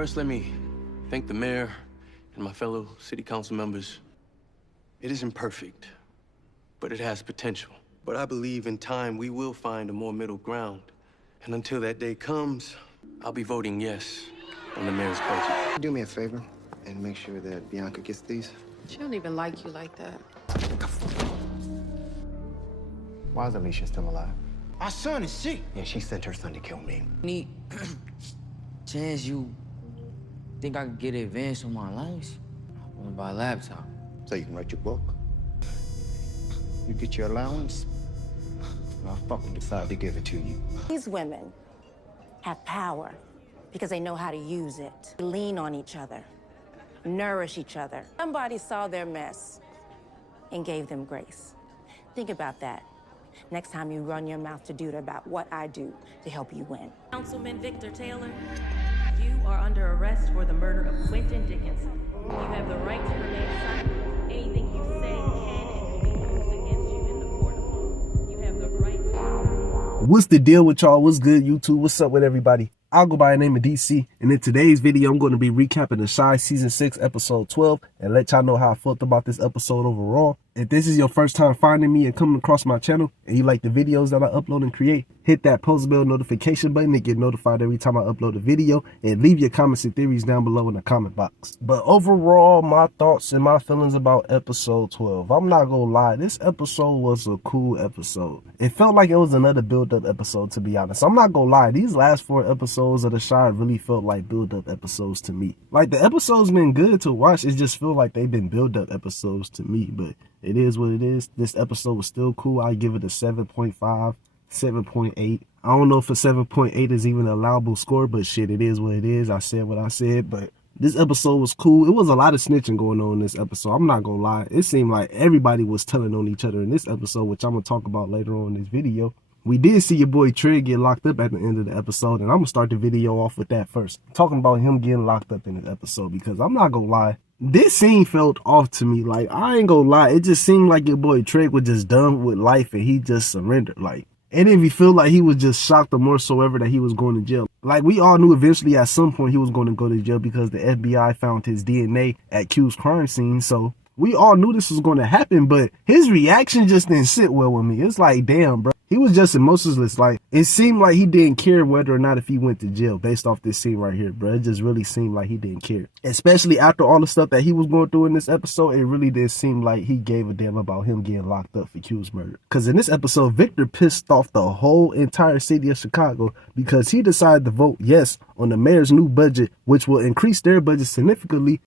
First, let me thank the mayor and my fellow city council members. It isn't perfect, but it has potential. But I believe in time we will find a more middle ground. And until that day comes, I'll be voting yes on the mayor's budget. Do me a favor and make sure that Bianca gets these. She don't even like you like that. Why is Alicia still alive? Our son is sick. Yeah, she sent her son to kill me. Any chance you think I could get advance on my allowance? I want to buy a laptop. So you can write your book. You get your allowance, and I'll fucking decide to give it to you. These women have power because they know how to use it. They lean on each other, nourish each other. Somebody saw their mess and gave them grace. Think about that next time you run your mouth to Duda about what I do to help you win. Councilman Victor Taylor, you are under arrest for the murder of Quentin Dickinson. You have the right to remain silent. Anything you say can and will be used against you in the court of law. You have the right to... What's the deal with y'all? What's good, YouTube? What's up with everybody? I'll go by the name of DC, and in today's video, I'm going to be recapping The Chi Season 6, Episode 12, and let y'all know how I felt about this episode overall. If this is your first time finding me and coming across my channel, and you like the videos that I upload and create, hit that post bell notification button to get notified every time I upload a video, and leave your comments and theories down below in the comment box. But overall, my thoughts and my feelings about Episode 12. I'm not gonna lie, this episode was a cool episode. It felt like it was another build-up episode, to be honest. I'm not gonna lie, these last 4 episodes of The Chi really felt like build-up episodes to me. Like, the episodes been good to watch, it just feel like they've been build-up episodes to me, but it is what it is. This episode was still cool. I give it a 7.5, 7.8. I don't know if a 7.8 is even an allowable score, but shit, it is what it is. I said what I said, but this episode was cool. It was a lot of snitching going on in this episode. I'm not gonna lie. It seemed like everybody was telling on each other in this episode, which I'm gonna talk about later on in this video. We did see your boy Trey get locked up at the end of the episode, and I'm gonna start the video off with that first. Talking about him getting locked up in this episode, because I'm not gonna lie, this scene felt off to me. Like, I ain't gonna lie, it just seemed like your boy Trey was just done with life and he just surrendered. Like, it didn't even feel like he was just shocked or more so ever that he was going to jail. Like, we all knew eventually at some point he was going to go to jail because the FBI found his DNA at Q's crime scene, so we all knew this was going to happen, but his reaction just didn't sit well with me. It's like, damn, bro. He was just emotionless. Like, it seemed like he didn't care whether or not if he went to jail based off this scene right here, bro. It just really seemed like he didn't care. Especially after all the stuff that he was going through in this episode, it really did seem like he gave a damn about him getting locked up for Q's murder. Because in this episode, Victor pissed off the whole entire city of Chicago because he decided to vote yes on the mayor's new budget, which will increase their budget significantly,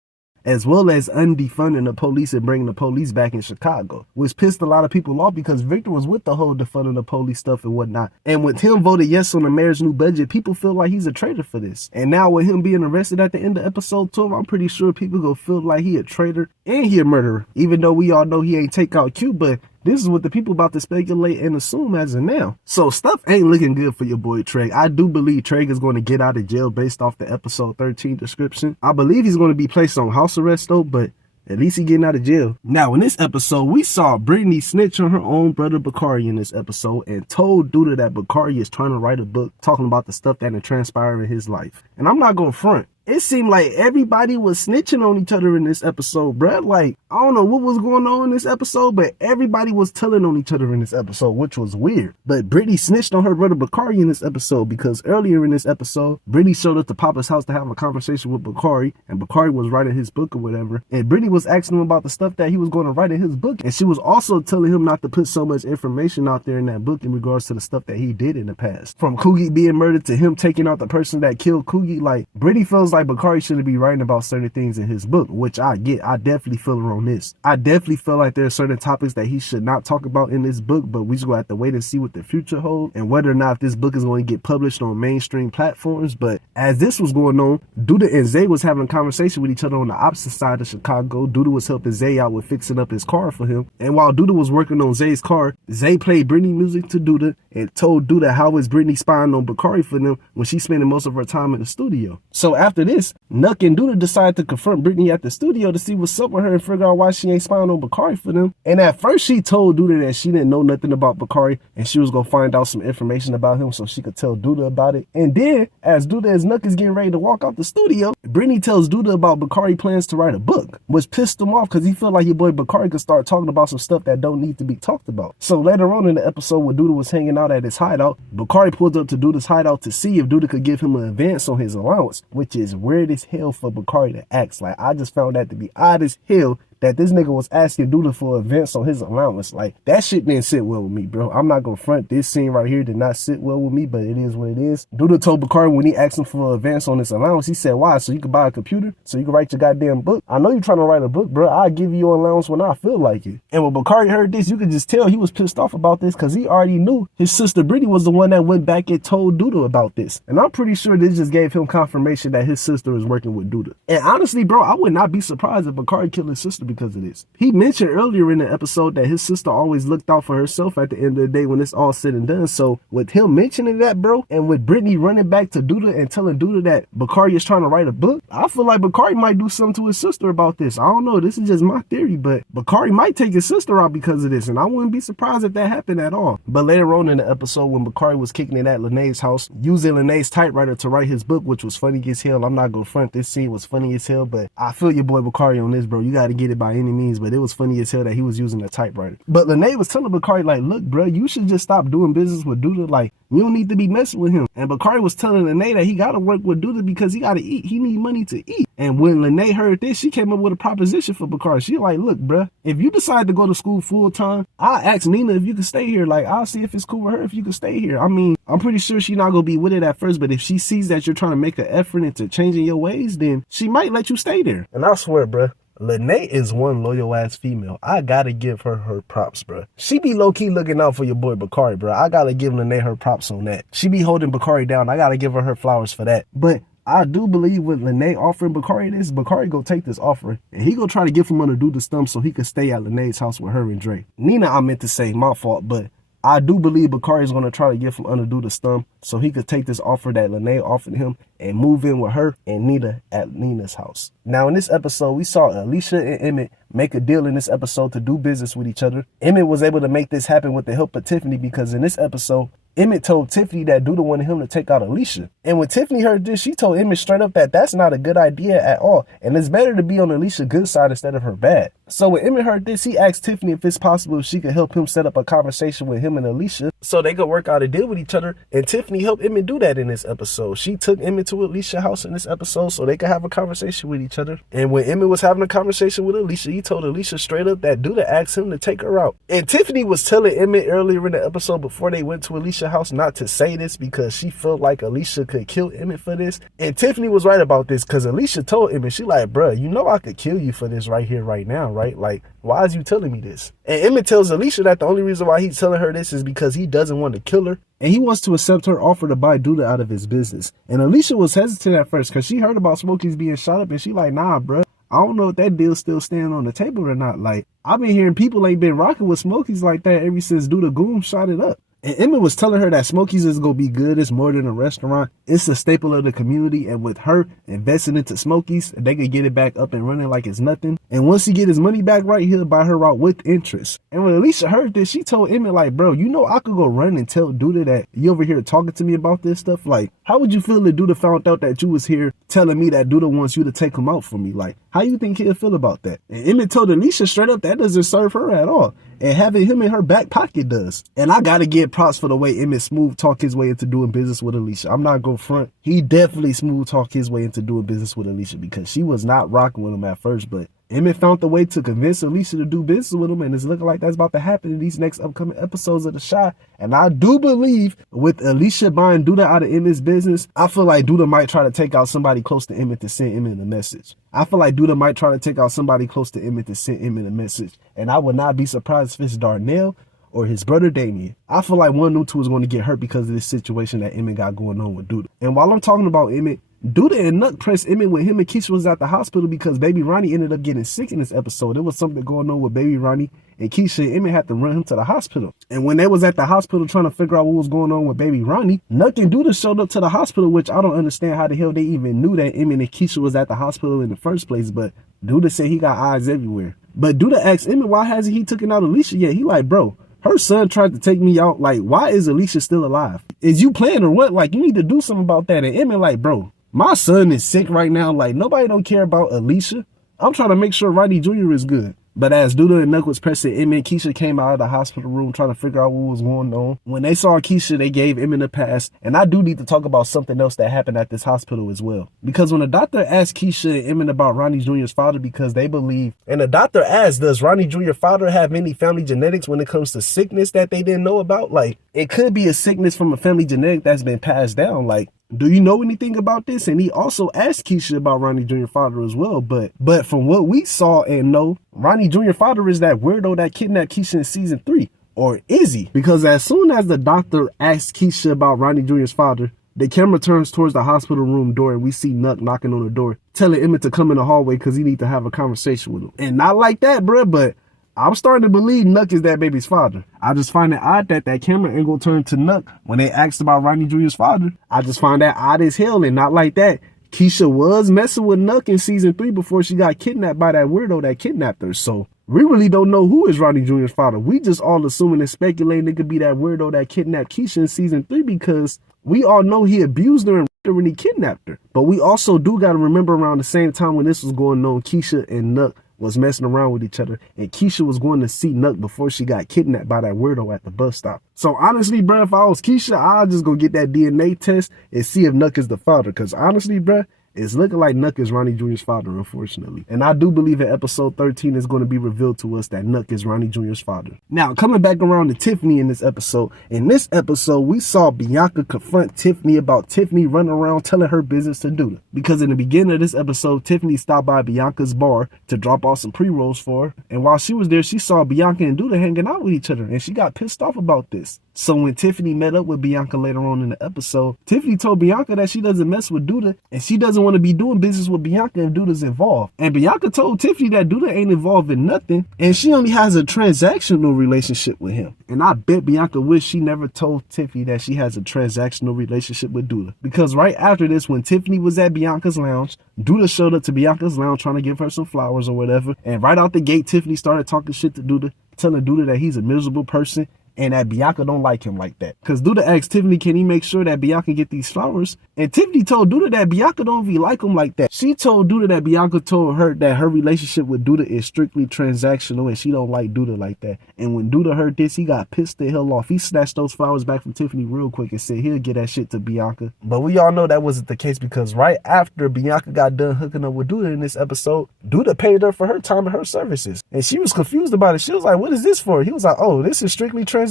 as well as undefunding the police and bringing the police back in Chicago, which pissed a lot of people off because Victor was with the whole defunding the police stuff and whatnot. And with him voted yes on the mayor's new budget, people feel like he's a traitor for this. And now with him being arrested at the end of episode 12, I'm pretty sure people gonna feel like he a traitor and he a murderer, even though we all know he ain't take out Q, but this is what the people about to speculate and assume as of now. So stuff ain't looking good for your boy Trey. I do believe Trey is going to get out of jail based off the episode 13 description. I believe he's going to be placed on house arrest though, but at least he getting out of jail. Now in this episode, we saw Brittany snitch on her own brother Bakari in this episode and told Duda that Bakari is trying to write a book talking about the stuff that had transpired in his life. And I'm not going to front. It seemed like everybody was snitching on each other in this episode, bruh. Like, I don't know what was going on in this episode, but everybody was telling on each other in this episode, which was weird. But Brittany snitched on her brother Bakari in this episode because earlier in this episode, Brittany showed up to Papa's house to have a conversation with Bakari, and Bakari was writing his book or whatever. And Brittany was asking him about the stuff that he was going to write in his book. And she was also telling him not to put so much information out there in that book in regards to the stuff that he did in the past. From Coogie being murdered to him taking out the person that killed Coogie, like, Brittany feels like Bakari shouldn't be writing about certain things in his book, which I get. I definitely feel her on this. I definitely feel like there are certain topics that he should not talk about in this book, but we just gonna have to wait and see what the future holds and whether or not this book is going to get published on mainstream platforms. But as this was going on, Duda and Zay was having a conversation with each other on the opposite side of Chicago. Duda was helping Zay out with fixing up his car for him, and while Duda was working on Zay's car, Zay played Britney music to Duda and told Duda how is Britney spying on Bakari for them when she's spending most of her time in the studio. So after after this, Nuck and Duda decide to confront Brittany at the studio to see what's up with her and figure out why she ain't spying on Bakari for them. And at first she told Duda that she didn't know nothing about Bakari and she was gonna find out some information about him so she could tell Duda about it. And then, as Duda and Nuck is getting ready to walk out the studio, Brittany tells Duda about Bakari plans to write a book, which pissed him off because he felt like your boy Bakari could start talking about some stuff that don't need to be talked about. So later on in the episode when Duda was hanging out at his hideout, Bakari pulled up to Duda's hideout to see if Duda could give him an advance on his allowance, which is weird as hell for Bakari to ask. Like, I just found that to be odd as hell that this nigga was asking Duda for advance on his allowance. Like, that shit didn't sit well with me, bro. I'm not gonna front, this scene right here did not sit well with me, but it is what it is. Duda told Bakari when he asked him for an advance on his allowance, he said, why? So you can buy a computer? So you can write your goddamn book? I know you're trying to write a book, bro. I'll give you your allowance when I feel like it. And when Bakari heard this, you could just tell he was pissed off about this because he already knew his sister Brittany was the one that went back and told Duda about this. And I'm pretty sure this just gave him confirmation that his sister is working with Duda. And honestly, bro, I would not be surprised if Bakari killed his sister because of this. He mentioned earlier in the episode that his sister always looked out for herself at the end of the day when it's all said and done. So with him mentioning that, bro, and with Brittany running back to Duda and telling Duda that Bakari is trying to write a book, I feel like Bakari might do something to his sister about this. I don't know. This is just my theory, but Bakari might take his sister out because of this, and I wouldn't be surprised if that happened at all. But later on in the episode when Bakari was kicking it at Lene's house, using Lene's typewriter to write his book, which was funny as hell. I'm not gonna front, this scene was funny as hell, but I feel your boy Bakari on this, bro. You got to get it by any means, but it was funny as hell that he was using a typewriter. But Lene was telling Bakari, like, look, bro, you should just stop doing business with Duda. Like, you don't need to be messing with him. And Bakari was telling Lene that he got to work with Duda because he got to eat. He need money to eat. And when Lene heard this, she came up with a proposition for Bakari. She like, look, bro, if you decide to go to school full time, I'll ask Nina if you can stay here. Like, I'll see if it's cool with her if you can stay here. I mean, I'm pretty sure she's not going to be with it at first, but if she sees that you're trying to make an effort into changing your ways, then she might let you stay there. And I swear, bro, Lene is one loyal ass female. I gotta give her props, bro. She be low-key looking out for your boy Bakari, bro. I gotta give Lene her props on that. She be holding Bakari down. I gotta give her flowers for that. But I do believe with Lene offering Bakari this, Bakari go take this offer and he go try to get from under Duda's thumb so he could stay at Lene's house with her and Dre. Nina, I meant to say, my fault, but I do believe Bakari is going to try to get from under Duda's thumb so he could take this offer that Lene offered him and move in with her and Nina at Nina's house. Now, in this episode, we saw Alicia and Emmett make a deal in this episode to do business with each other. Emmett was able to make this happen with the help of Tiffany because in this episode, Emmett told Tiffany that Duda wanted him to take out Alicia. And when Tiffany heard this, she told Emmett straight up that that's not a good idea at all. And it's better to be on Alicia's good side instead of her bad. So when Emmett heard this, he asked Tiffany if it's possible if she could help him set up a conversation with him and Alicia so they could work out a deal with each other. And Tiffany helped Emmett do that in this episode. She took Emmett to Alicia's house in this episode so they could have a conversation with each other. And when Emmett was having a conversation with Alicia, he told Alicia straight up that Duda asked him to take her out. And Tiffany was telling Emmett earlier in the episode before they went to Alicia's house not to say this because she felt like Alicia could kill Emmett for this. And Tiffany was right about this because Alicia told Emmett, she like, bruh, you know I could kill you for this right here, right now, right? Like, why is you telling me this? And Emmett tells Alicia that the only reason why he's telling her this is because he doesn't want to kill her. And he wants to accept her offer to buy Duda out of his business. And Alicia was hesitant at first because she heard about Smokey's being shot up and she like, nah, bruh, I don't know if that deal's still standing on the table or not. Like, I've been hearing people ain't been rocking with Smokey's like that ever since Duda Goon shot it up. And Emmett was telling her that Smokey's is going to be good. It's more than a restaurant. It's a staple of the community. And with her investing into Smokey's, they could get it back up and running like it's nothing. And once he get his money back right, he'll buy her out with interest. And when Alicia heard this, she told Emmett like, bro, you know I could go run and tell Duda that you over here talking to me about this stuff. Like, how would you feel if Duda found out that you was here telling me that Duda wants you to take him out for me? Like, how you think he'll feel about that? And Emmett told Alicia straight up that doesn't serve her at all. And having him in her back pocket does. And I gotta give props for the way Emmett smooth talk his way into doing business with Alicia. I'm not gonna front. He definitely smooth talk his way into doing business with Alicia because she was not rocking with him at first, but Emmett found the way to convince Alicia to do business with him, and it's looking like that's about to happen in these next upcoming episodes of The Chi. And I do believe with Alicia buying Duda out of Emmett's business, I feel like Duda might try to take out somebody close to Emmett to send Emmett a message. I feel like Duda might try to take out somebody close to Emmett to send Emmett a message. And I would not be surprised if it's Darnell or his brother Damien. I feel like one of them two is going to get hurt because of this situation that Emmett got going on with Duda. And while I'm talking about Emmett, Duda and Nuck pressed Emmett when him and Kiesha was at the hospital because baby Ronnie ended up getting sick in this episode. There was something going on with baby Ronnie, and Kiesha and Emmett had to run him to the hospital. And when they was at the hospital trying to figure out what was going on with baby Ronnie, Nuck and Duda showed up to the hospital, which I don't understand how the hell they even knew that Emmett and Kiesha was at the hospital in the first place, but Duda said he got eyes everywhere. But Duda asked Emmett, why hasn't he taken out Alicia yet? He like, bro, her son tried to take me out. Like, why is Alicia still alive? Is you playing or what? Like, you need to do something about that. And Emmett like, bro, my son is sick right now. Like, nobody don't care about Alicia. I'm trying to make sure Ronnie Jr. is good. But as Duda and Nuck was pressing Emmett, Kiesha came out of the hospital room trying to figure out what was going on. When they saw Kiesha, they gave Emmett a pass. And I do need to talk about something else that happened at this hospital as well. Because when the doctor asked Kiesha and Emmett about Ronnie Jr.'s father, because they believe, and the doctor asked, does Ronnie Jr.'s father have any family genetics when it comes to sickness that they didn't know about? Like, it could be a sickness from a family genetic that's been passed down. Like, do you know anything about this? And he also asked Kiesha about Ronnie Jr.'s father as well. But from what we saw and know, Ronnie Jr.'s father is that weirdo that kidnapped Kiesha in season 3. Or is he? Because as soon as the doctor asked Kiesha about Ronnie Jr.'s father, the camera turns towards the hospital room door and we see Nuck knocking on the door, telling Emmett to come in the hallway because he need to have a conversation with him. And not like that, bruh, but I'm starting to believe Nuck is that baby's father. I just find it odd that that camera angle turned to Nuck when they asked about Ronnie Jr.'s father. I just find that odd as hell, and not like that. Keisha was messing with Nuck in season 3 before she got kidnapped by that weirdo that kidnapped her. So we really don't know who is Ronnie Jr.'s father. We just all assuming and speculating it could be that weirdo that kidnapped Keisha in season 3 because we all know he abused her and when he kidnapped her. But we also do got to remember around the same time when this was going on, Keisha and Nuck was messing around with each other, and Keisha was going to see Nuck before she got kidnapped by that weirdo at the bus stop. So honestly, bruh, if I was Keisha, I'll just go get that DNA test and see if Nuck is the father. Because honestly, bruh, it's looking like Nuck is Ronnie Jr.'s father, unfortunately. And I do believe in episode 13 is going to be revealed to us that Nuck is Ronnie Jr.'s father. Now, coming back around to Tiffany in this episode, we saw Bianca confront Tiffany about Tiffany running around telling her business to Duda. Because in the beginning of this episode, Tiffany stopped by Bianca's bar to drop off some pre-rolls for her. And while she was there, she saw Bianca and Duda hanging out with each other, and she got pissed off about this. So when Tiffany met up with Bianca later on in the episode, Tiffany told Bianca that she doesn't mess with Duda and she doesn't want to be doing business with Bianca if Duda's involved. And Bianca told Tiffany that Duda ain't involved in nothing and she only has a transactional relationship with him. And I bet Bianca wish she never told Tiffany that she has a transactional relationship with Duda. Because right after this, when Tiffany was at Bianca's lounge, Duda showed up to Bianca's lounge trying to give her some flowers or whatever. And right out the gate, Tiffany started talking shit to Duda, telling Duda that he's a miserable person and that Bianca don't like him like that. Because Duda asked Tiffany, can he make sure that Bianca get these flowers? And Tiffany told Duda that Bianca don't even like him like that. She told Duda that Bianca told her that her relationship with Duda is strictly transactional and she don't like Duda like that. And when Duda heard this, he got pissed the hell off. He snatched those flowers back from Tiffany real quick and said he'll get that shit to Bianca. But we all know that wasn't the case because right after Bianca got done hooking up with Duda in this episode, Duda paid her for her time and her services. And she was confused about it. She was like, what is this for? He was like, oh, this is strictly transactional.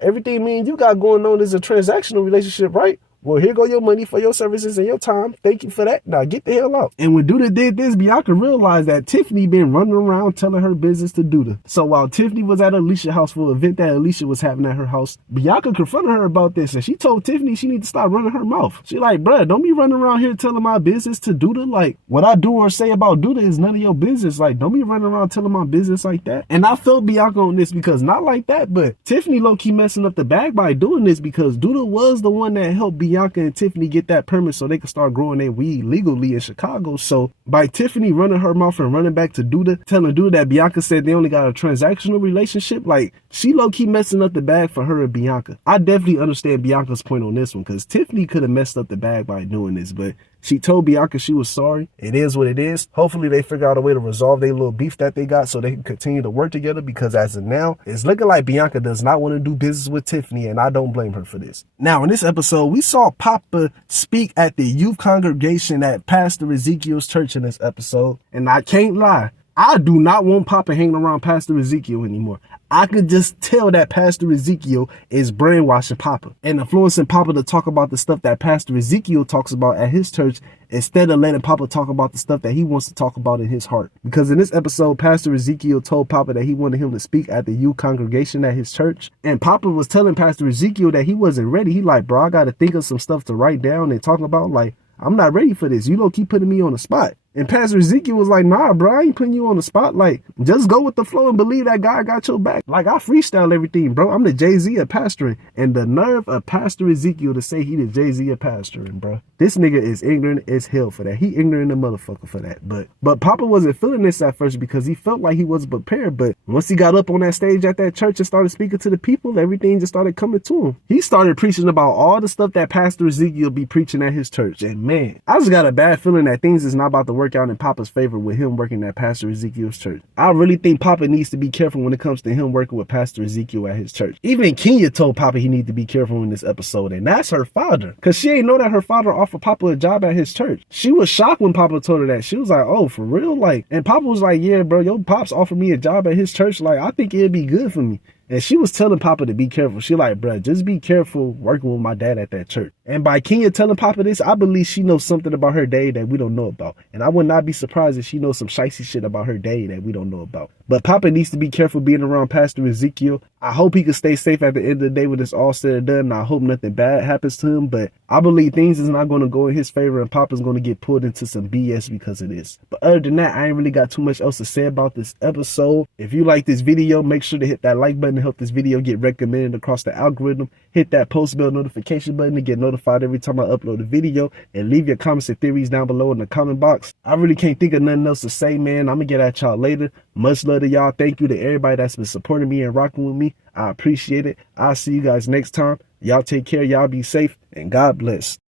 Everything me and you got going on is a transactional relationship, right? Well, here go your money for your services and your time. Thank you for that. Now get the hell out. And when Duda did this, Bianca realized that Tiffany been running around telling her business to Duda. So while Tiffany was at Alicia's house for an event that Alicia was having at her house, Bianca confronted her about this and she told Tiffany she need to stop running her mouth. She like, bruh, don't be running around here telling my business to Duda. Like, what I do or say about Duda is none of your business. Like, don't be running around telling my business like that. And I felt Bianca on this because not like that, but Tiffany low-key messing up the bag by doing this because Duda was the one that helped Bianca and Tiffany get that permit so they could start growing their weed legally in Chicago. So by Tiffany running her mouth and running back to Duda, telling Duda that Bianca said they only got a transactional relationship, like she low-key messing up the bag for her and Bianca. I definitely understand Bianca's point on this one because Tiffany could have messed up the bag by doing this, but she told Bianca she was sorry. It is what it is. Hopefully they figure out a way to resolve their little beef that they got so they can continue to work together because as of now, it's looking like Bianca does not want to do business with Tiffany and I don't blame her for this. Now in this episode, we saw Papa speak at the youth congregation at Pastor Ezekiel's church in this episode. And I can't lie, I do not want Papa hanging around Pastor Ezekiel anymore. I could just tell that Pastor Ezekiel is brainwashing Papa and influencing Papa to talk about the stuff that Pastor Ezekiel talks about at his church instead of letting Papa talk about the stuff that he wants to talk about in his heart. Because in this episode, Pastor Ezekiel told Papa that he wanted him to speak at the youth congregation at his church. And Papa was telling Pastor Ezekiel that he wasn't ready. He like, bro, I got to think of some stuff to write down and talk about. Like, I'm not ready for this. You don't keep putting me on the spot. And Pastor Ezekiel was like, nah, bro, I ain't putting you on the spot. Like, just go with the flow and believe that God got your back. Like, I freestyle everything, bro. I'm the Jay-Z of pastoring. And the nerve of Pastor Ezekiel to say he the Jay-Z of pastoring, bro. This nigga is ignorant as hell for that. He ignorant a motherfucker for that. But Papa wasn't feeling this at first because he felt like he wasn't prepared. But once he got up on that stage at that church and started speaking to the people, everything just started coming to him. He started preaching about all the stuff that Pastor Ezekiel be preaching at his church. And man, I just got a bad feeling that things is not about to work out in Papa's favor with him working at Pastor Ezekiel's church. I really think Papa needs to be careful when it comes to him working with Pastor Ezekiel at his church. Even Kiesha told Papa he need to be careful in this episode, and that's her father. Cause she ain't know that her father offered Papa a job at his church. She was shocked when Papa told her that. She was like, oh, for real? Like, and Papa was like, yeah, bro, your pops offered me a job at his church. Like, I think it'd be good for me. And she was telling Papa to be careful. She like, bruh, just be careful working with my dad at that church. And by Kiesha telling Papa this, I believe she knows something about her daddy that we don't know about. And I would not be surprised if she knows some shicey shit about her daddy that we don't know about. But Papa needs to be careful being around Pastor Ezekiel. I hope he can stay safe at the end of the day when it's all said and done. And I hope nothing bad happens to him. But I believe things is not going to go in his favor and Papa's going to get pulled into some BS because of this. But other than that, I ain't really got too much else to say about this episode. If you like this video, make sure to hit that like button to help this video get recommended across the algorithm. Hit that post bell notification button to get notified every time I upload a video. And leave your comments and theories down below in the comment box. I really can't think of nothing else to say, man. I'm going to get at y'all later. Much love to y'all. Thank you to everybody that's been supporting me and rocking with me. I appreciate it. I'll see you guys next time. Y'all take care. Y'all be safe. And God bless.